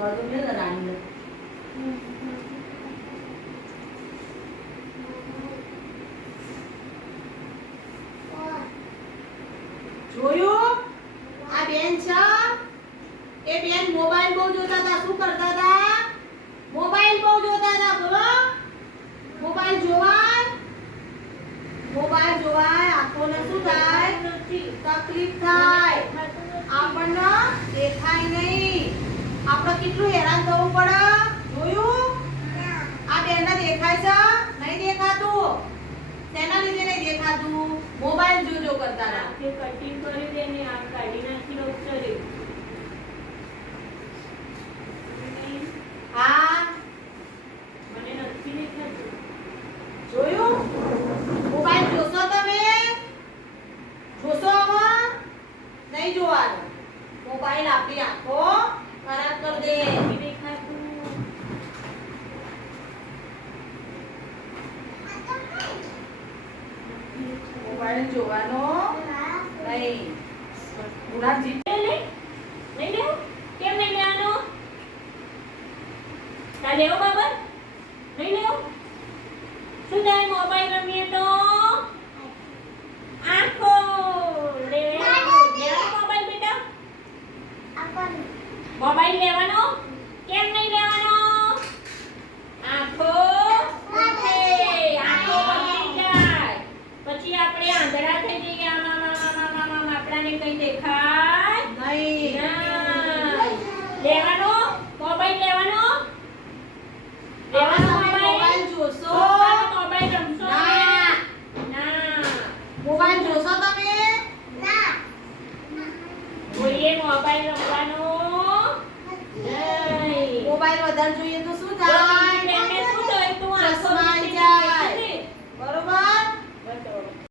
તો મેં રાણી જોયું આ બેન છે એ બેન મોબાઈલ બહુ જોતા હતા શું કરતા હતા મોબાઈલ બહુ જોતા હતા બોલો મોબાઈલ જોવાય આંખોને શું થાય તકલીફ થાય આપણને દેખાય નહીં આપણે કેટલું હેરાન થવું પડે જોયું આ બેનને દેખાય છે નહીં દેખાતું તેના લીધે નહીં દેખાતું મોબાઈલ જોજો કરતા હતા કે કટિંગ કરી દેને આ કાઢી નાખી ડોક્ટરે હા મને નથી દેખાતું જોયું મોબાઈલ જોશો તમે જોશો હવે નહીં જોવાનું મોબાઈલ આપણી આંખો ખરાબ કરી દે નથી દેખાતું મોબાઈલ જોવાનો નહીં ગુલાબજી નહીં લેવું કેમ નહીં લેવાનો તા લેવો બાબા નહીં લેવો શું થાય મોબાઈલ રમીએ તો આંખો લેવાનો મોબાઈલ બેટા મોબાઈલ લેવાનો કેમ નહીં લેવાનો આંખો ઉઠે આંખો બગડી જાય પછી આપણે આંધળા થઈ જઈએ આમાં આપણાને કઈ દેખાય નહીં લેવાનો મોબાઈલ લેવાનો મોબાઈલ જોશો મોબાઈલ રમશો ના ના મોબાઈલ જોશો તમે જોઈએ મોબાઈલ રમવાનો નહીં મોબાઈલ વધારે જોઈએ તો શું થાય